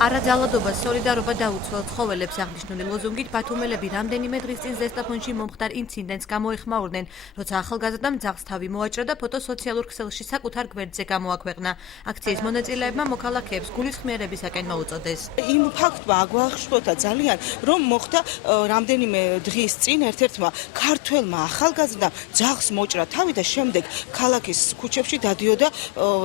არაძალადობა, სოლიდარობა დაუცველ ცხოველებს აღნიშნული ლოზუნგით ბათუმელები რამდენიმე დღის წინ ზესტაფონში მომხდარ ინციდენტს გამოეხმაურნენ, როცა ახალგაზრდამ ძაღლს თავი მოაჭრა და ფოტო სოციალურ ქსელში საკუთარ გვერდზე გამოაქვეყნა. აქციის მონაწილეებმა მოქალაქეებს გულისხმიერებისაკენ მოუწოდეს. იმ ფაქტმა აგვახშფოთა ძალიან, რომ მოხდა რამდენიმე დღის წინ ერთ-ერთმა ქართველმა ახალგაზრდამ ძაღლს მოჭრა თავი და შემდეგ ქალაქის ქუჩებში დადიოდა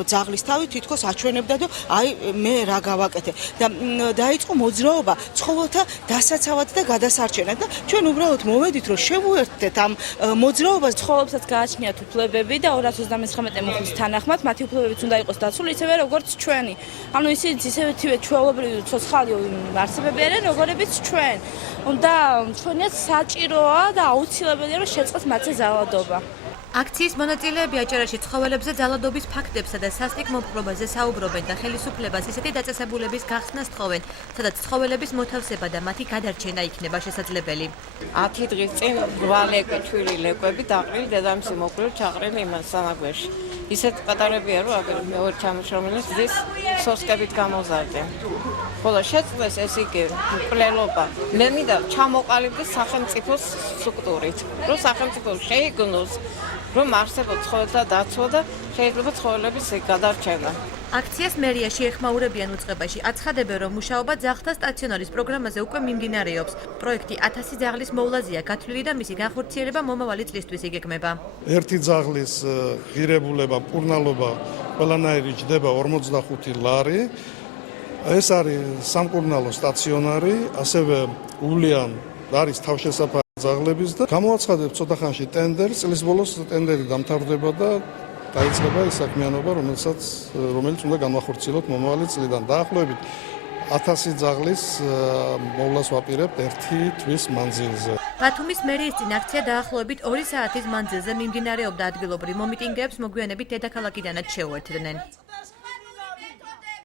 ძაღლის თავი, თითქოს აჩვენებდა და აი მე რა გავაკეთე. დაიწყო მოძრაობა ცხოველთა დასაცავად და გადასარჩენად და ჩვენ უბრალოდ მოვედით რომ შევუერთდეთ ამ მოძრაობას. ცხოველებსაც გააჩნიათ უფლებები და 239 მუხლის თანახმად მათი უფლებებიც უნდა იყოს დაცული ისევე როგორც ჩვენი. ანუ ისინიც ისეთივე ჩვეულებრივი ცოცხალი არსებები არიან როგორებიც ჩვენ. და ჩვენია საჭიროა და აუცილებელია რომ შეწყდეს მათზე ძალადობა. აქციის მონაწილეები აჭარაში ცხოველებზე ძალადობის ფაქტებსა და სასტიკ მომხრობაზე საუბრობენ და ხელისუფლებას ისეთი დაწესებულების გახსნას თხოვენ, სადაც ცხოველების მოთავსება და მათი გადარჩენა იქნება შესაძლებელი. 10 დღის წინ გვალეკი ჩვილი ლეკვები დაყრილი დედამისი მოკლევ ჩაყრილი იმას სანაგვერში. ისეთ პატარებია რომ აგერ მეორე ჩამოშრომლის ზის სოსკებით გამოზარდე. ხოლო შეწყდეს ეს იგი მკვლელობა. მე მინდა ჩამოყალიბდეს სახელმწიფოს სტრუქტურით, რომ სახელმწიფო შეიგნოს რომ არსებობს ცხოველთა დაცვა და შეიძლება ცხოველების გადარჩენა. აქციას მერიაში ეხმაურებიან უწყებაში აცხადებენ, რომ მუშაობა ძაღლთა სტაციონარის პროგრამაზე უკვე მიმდინარეობს. პროექტი 1000 ძაღლის მოვლაზია გათვლილი და მისი განხორციელება მომავალი წლისთვის იგეგმება. ერთი ძაღლის ღირებულება, მკურნალობა ყველანაირი ჯდება 45 ლარი. ეს არის სამკურნალო სტაციონარი, ასევე ულიან არის თავშესაფარი ძაღლების და გამოაცხადებ ცოტა ხანში ტენდერს, წლის ბოლოს ტენდერი დამთავრდება და დაიწყება ის საქმიანობა, რომელიც უნდა განვახორციელოთ მომავალი წლიდან. დაახლოებით 1000 ძაღლის მოვლას ვაპირებთ 1 თვის მანძილზე. ბათუმის მერიის წინ აქცია დაახლოებით 2 საათის მანძილზე მიმდინარეობდა ადგილობრივ მომიტინგეებს მოგვიანებით დედაქალაქიდანაც შეუერთდნენ.